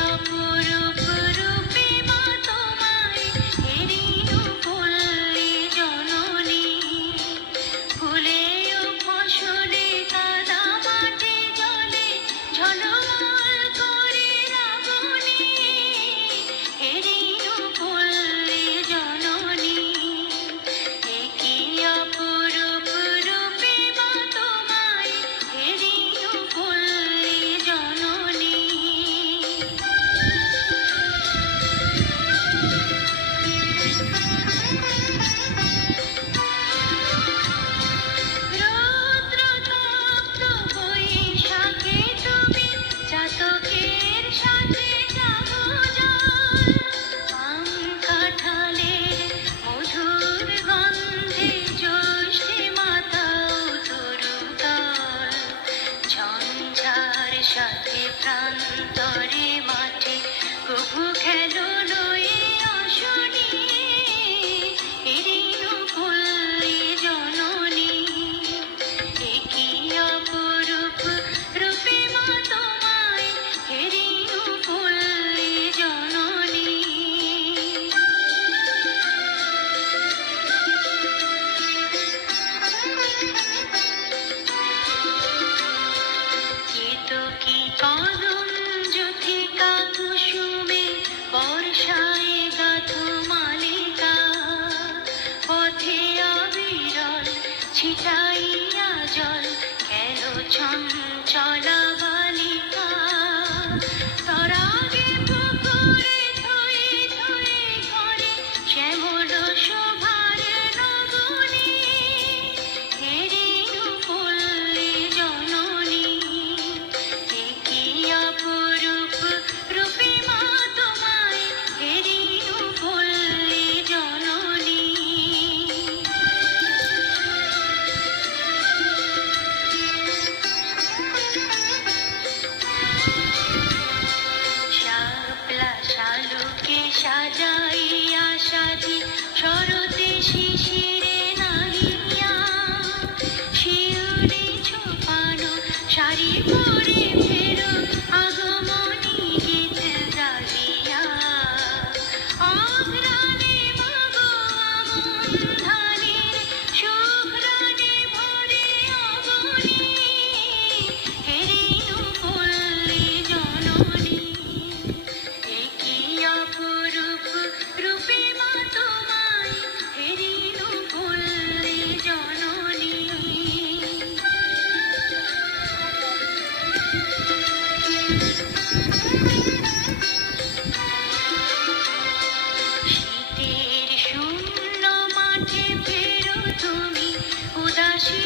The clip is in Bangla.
Yum. অন্তরে মা छिटाई সাজাইয়া সাজি শরতে শিশিরে নাহিয়া। শিউরে ছোপানো শাড়ি থেকে ফেরো তুমি উদাসী